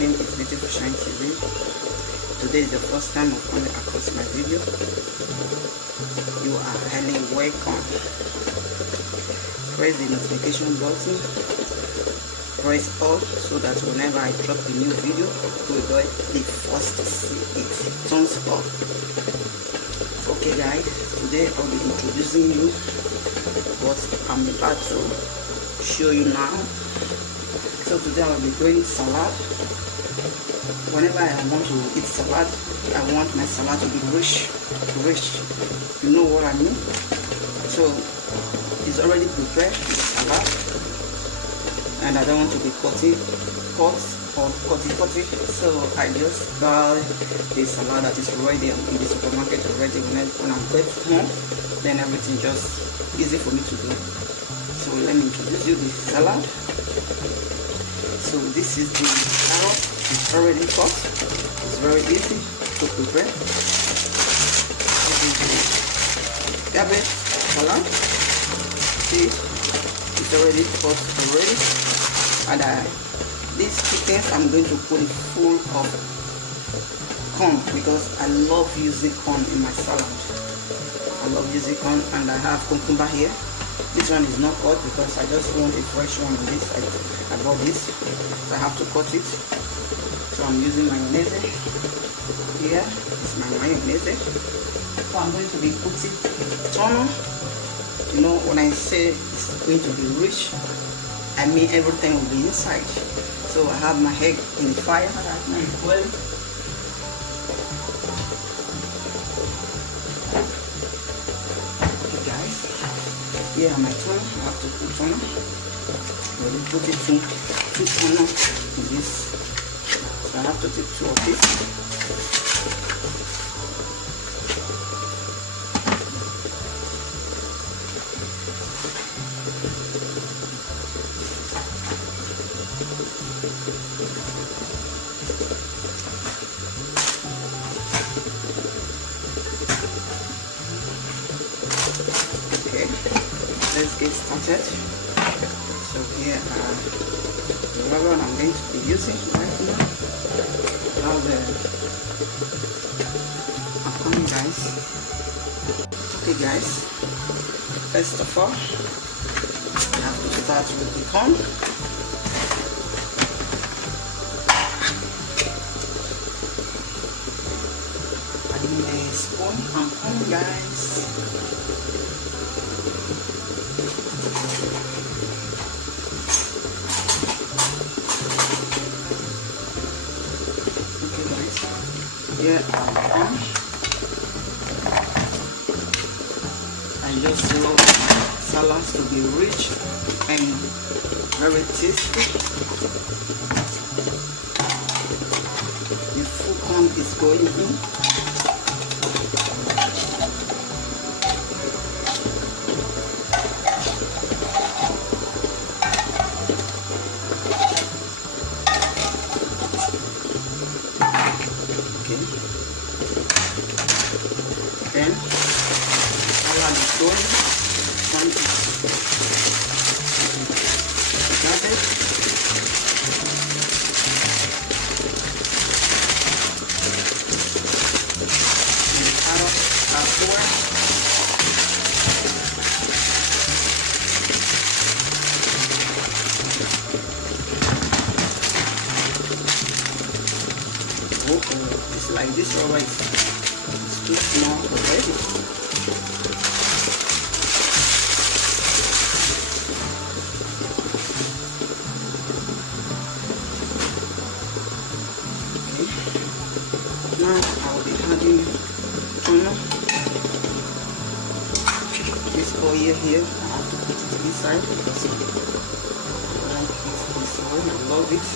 name is Beautiful Shine TV. Today is the first time of coming across my video. You are highly welcome. Press the notification button, press all so that whenever I drop a new video, you will be the first to see it. Thumbs up. Okay guys, today I'll be introducing you what I'm about to show you now. So today I'll be doing salad. Whenever I want to eat salad, I want my salad to be rich. You know what I mean? So it's already prepared, the salad, and I don't want to be cutting. So I just buy the salad that is already in the supermarket already. When I'm back home, then everything just easy for me to do. So let me introduce you the salad. So this is the carrot. It's already cut. It's very easy to prepare. This is the cabbage salad. See, it's already cut already. And these chickens I'm going to put it full of corn because I love using corn in my salad. I love using corn, and I have cucumber here. This one is not cut because I just want a fresh one on this. I bought this, so I have to cut it. So I'm using mayonnaise here. It's my mayonnaise. So I'm going to be putting tonno. You know, when I say it's going to be rich, I mean everything will be inside. So I have my egg in the fire right now. It's boiling. Okay guys, here are my tonno. I have to put tonno. I will put it in two tonno in this. So I have to take two of this. Okay, let's get started. So here are the rubber I'm going to be using right now. Now I'm coming guys. Okay guys, first of all I have to start with the corn. I need a spoon and corn guys. Here are corn. I just love salads to be rich and very tasty. The full corn is going in. Then salad is going. Cabbage. And the carrots are going. Oh, it's like this already. It's too small already. Okay. Now I will be adding tonno. This oil here, I have to put it inside because I like this oil. I love it.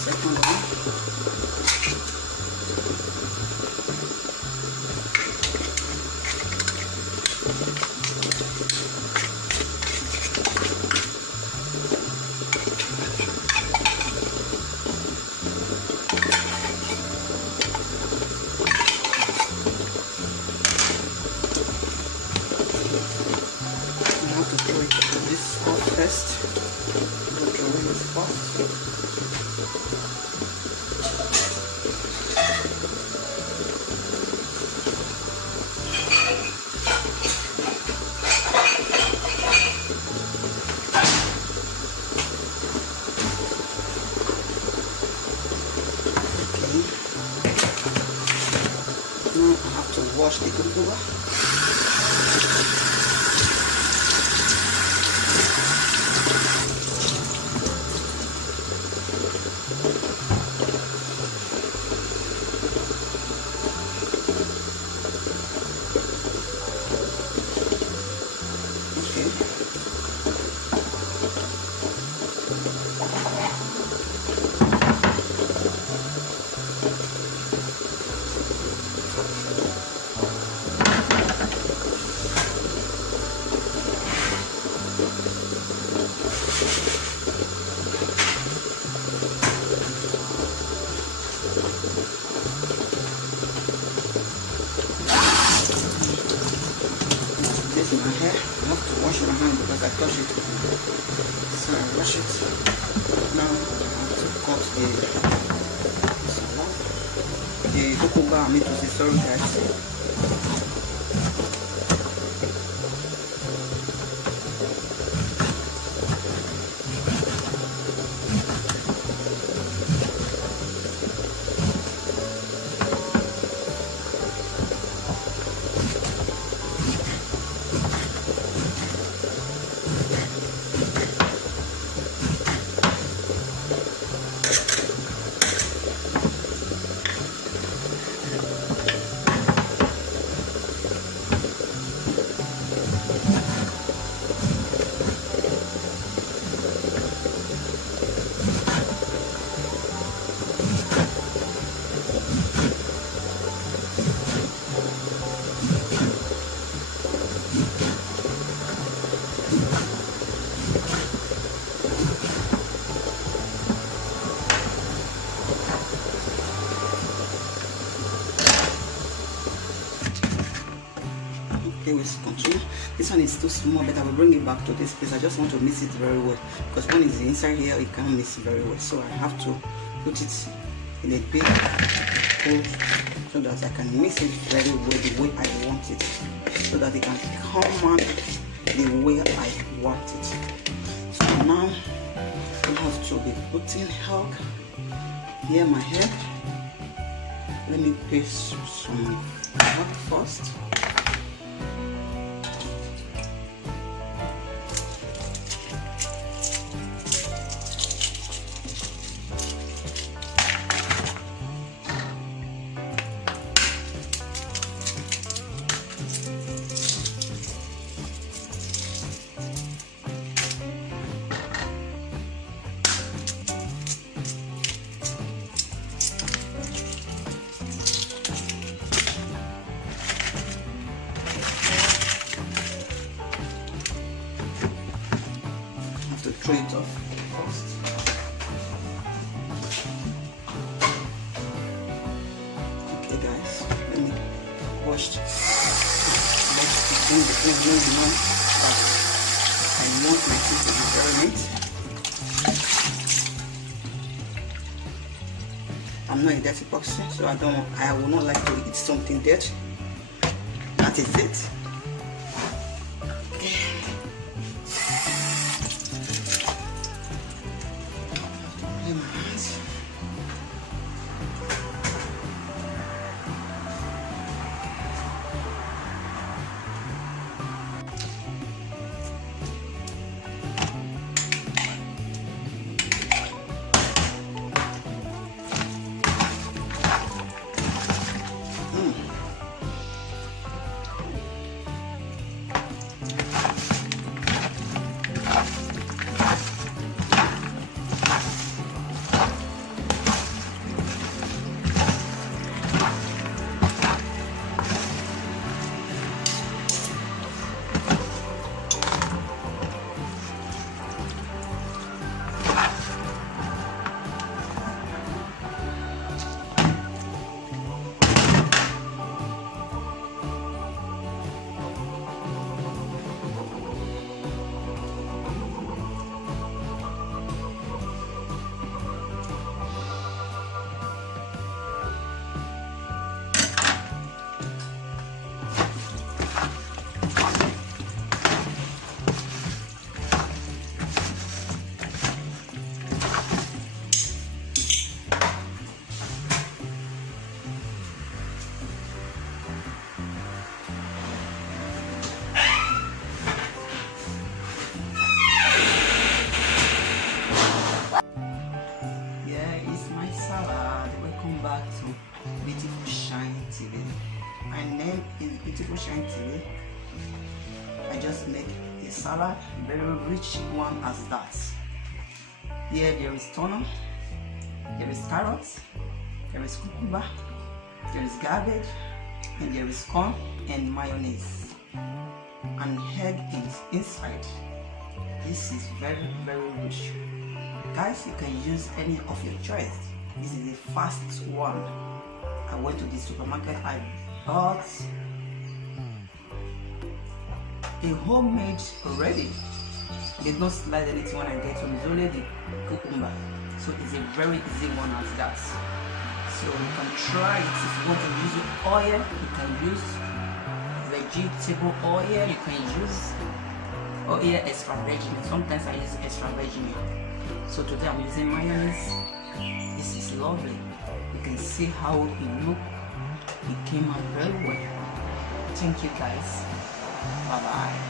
second one. first. Go through this first. Now I have to wash the cucumber. This is my hair. I have to wash my hand because I touched it. So I wash it. Now I have to cut the cucumber. I mean to say sorry guys. Okay, let's continue. This one is too small, but I will bring it back to this place. I just want to mix it very well because when it's inside here, it can't mix very well. So I have to put it in a big bowl so that I can mix it very well the way I want it, so that it can come out the way I want it. So now we have to be putting help here my head. Let me paste some help first. Throw it off first. Okay guys, let me wash the thing now that I want my teeth to be very neat. I'm not a dirty person, so I will not like to eat something dirty. That is it. today. I just make a salad, very rich one as that. Here there is tonno, there is carrots, there is cucumber, there is cabbage, and there is corn and mayonnaise, and egg inside. This is very rich. Guys, you can use any of your choice. This is the fast one. I went to the supermarket, I bought a homemade already. Did not slide anything when I get home. It's only the cucumber, so it's a very easy one as that. So you can try it. If you want to use oil, you can use vegetable oil. You can use oil extra virgin. Sometimes I use extra virgin. So today I'm using mayonnaise. This is lovely. You can see how it look. It came out very well. Thank you guys. Bye bye.